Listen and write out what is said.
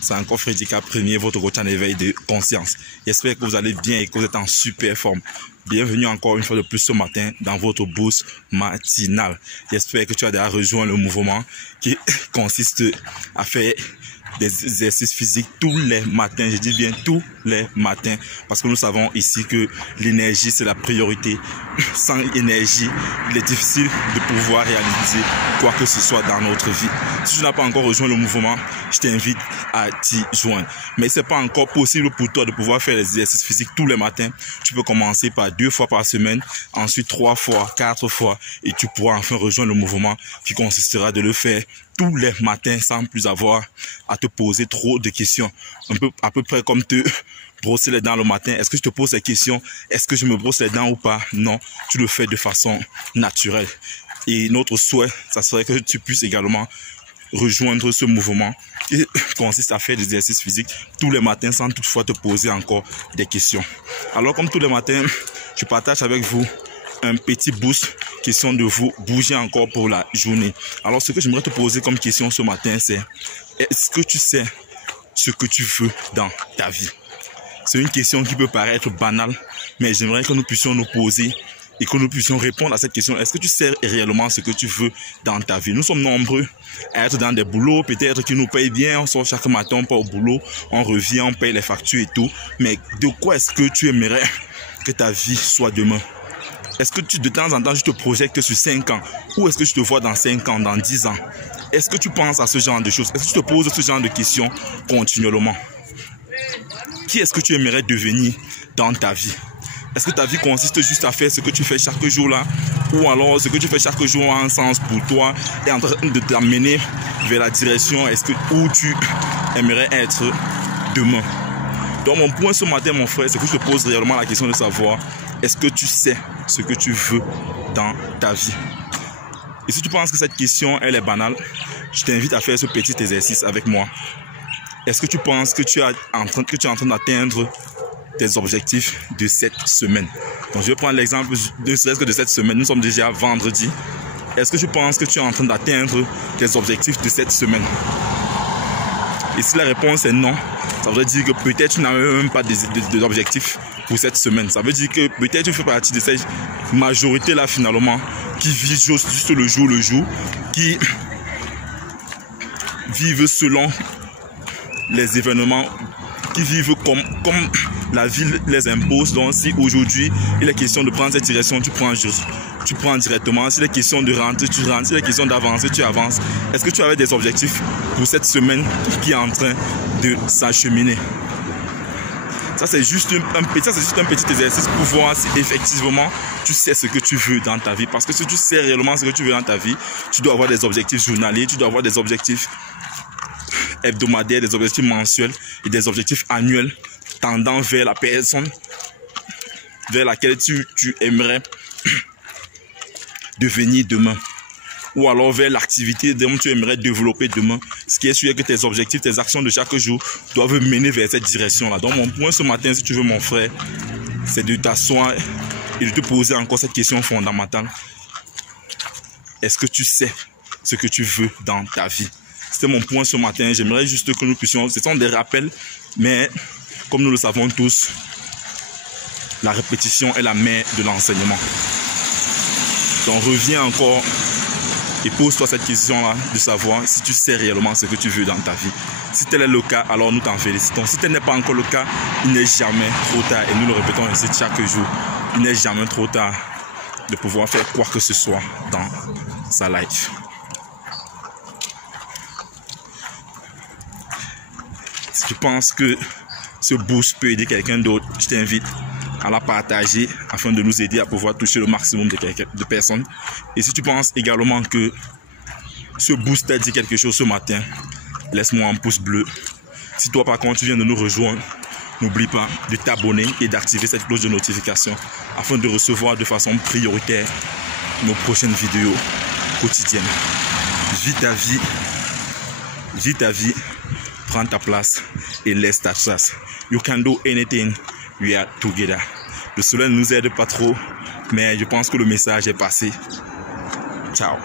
C'est encore Frédérica Premier, votre coach en éveil de conscience. J'espère que vous allez bien et que vous êtes en super forme. Bienvenue encore une fois de plus ce matin dans votre boost matinal. J'espère que tu as déjà rejoint le mouvement qui consiste à faire des exercices physiques tous les matins. Je dis bien tous les matins parce que nous savons ici que l'énergie c'est la priorité. Sans énergie, il est difficile de pouvoir réaliser quoi que ce soit dans notre vie. Si tu n'as pas encore rejoint le mouvement, je t'invite à t'y joindre. Mais c'est pas encore possible pour toi de pouvoir faire les exercices physiques tous les matins. Tu peux commencer par 2 fois par semaine, ensuite 3 fois, 4 fois et tu pourras enfin rejoindre le mouvement qui consistera de le faire tous les matins sans plus avoir à te poser trop de questions. À peu près comme te brosser les dents le matin. Est-ce que je te pose ces questions? Est-ce que je me brosse les dents ou pas? Non, tu le fais de façon naturelle. Et notre souhait, ça serait que tu puisses également rejoindre ce mouvement qui consiste à faire des exercices physiques tous les matins sans toutefois te poser encore des questions. Alors comme tous les matins, je partage avec vous un petit boost, question de vous bouger encore pour la journée. Alors ce que j'aimerais te poser comme question ce matin, c'est est-ce que tu sais ce que tu veux dans ta vie? C'est une question qui peut paraître banale, mais j'aimerais que nous puissions nous poser et que nous puissions répondre à cette question. Est-ce que tu sais réellement ce que tu veux dans ta vie? Nous sommes nombreux à être dans des boulots, peut-être qui nous payent bien, on sort chaque matin, on part au boulot, on revient, on paye les factures et tout. Mais de quoi est-ce que tu aimerais que ta vie soit demain? Est-ce que de temps en temps, tu te projettes sur 5 ans? Ou est-ce que tu te vois dans 5 ans, dans 10 ans? Est-ce que tu penses à ce genre de choses? Est-ce que tu te poses ce genre de questions continuellement? Qui est-ce que tu aimerais devenir dans ta vie? Est-ce que ta vie consiste juste à faire ce que tu fais chaque jour là? Ou alors ce que tu fais chaque jour a un sens pour toi et en train de t'amener vers la direction où tu aimerais être demain? Donc mon point ce matin, mon frère, c'est que je te pose réellement la question de savoir est-ce que tu sais ce que tu veux dans ta vie? Et si tu penses que cette question elle est banale, je t'invite à faire ce petit exercice avec moi. Est-ce que tu penses que tu es en train d'atteindre tes objectifs de cette semaine? Donc je vais prendre l'exemple ne serait-ce que de cette semaine. Nous sommes déjà vendredi. Est-ce que tu penses que tu es en train d'atteindre tes objectifs de cette semaine? Et si la réponse est non, ça veut dire que peut-être tu n'as même pas d'objectifs pour cette semaine. Ça veut dire que peut-être tu fais partie de cette majorité-là finalement qui vit juste le jour, qui vivent selon les événements, qui vivent comme la vie les impose. Donc si aujourd'hui il est question de prendre cette direction, tu prends directement. Si il est question de rentrer, tu rentres. Si il est question d'avancer, tu avances. Est-ce que tu avais des objectifs pour cette semaine qui est en train de s'acheminer? Ça c'est juste un petit exercice pour voir si effectivement tu sais ce que tu veux dans ta vie. Parce que si tu sais réellement ce que tu veux dans ta vie, tu dois avoir des objectifs journaliers, tu dois avoir des objectifs hebdomadaires, des objectifs mensuels et des objectifs annuels tendant vers la personne vers laquelle tu aimerais devenir demain, ou alors vers l'activité dont tu aimerais développer demain. Ce qui est sûr que tes objectifs, tes actions de chaque jour doivent mener vers cette direction-là. Donc mon point ce matin, si tu veux mon frère, c'est de t'asseoir et de te poser encore cette question fondamentale. Est-ce que tu sais ce que tu veux dans ta vie? C'était mon point ce matin. J'aimerais juste que nous puissions, ce sont des rappels, mais comme nous le savons tous, la répétition est la mère de l'enseignement. Donc reviens encore et pose-toi cette question-là de savoir si tu sais réellement ce que tu veux dans ta vie. Si tel est le cas, alors nous t'en félicitons. Si tel n'est pas encore le cas, il n'est jamais trop tard. Et nous le répétons ici chaque jour. Il n'est jamais trop tard de pouvoir faire quoi que ce soit dans sa life. Si tu penses que ce boost peut aider quelqu'un d'autre, je t'invite à la partager afin de nous aider à pouvoir toucher le maximum de personnes. Et si tu penses également que ce boost t'a dit quelque chose ce matin, laisse-moi un pouce bleu. Si toi par contre tu viens de nous rejoindre, n'oublie pas de t'abonner et d'activer cette cloche de notification afin de recevoir de façon prioritaire nos prochaines vidéos quotidiennes. Vis ta vie, prends ta place et laisse ta trace. You can do anything. We are together. Le soleil ne nous aide pas trop, mais je pense que le message est passé. Ciao.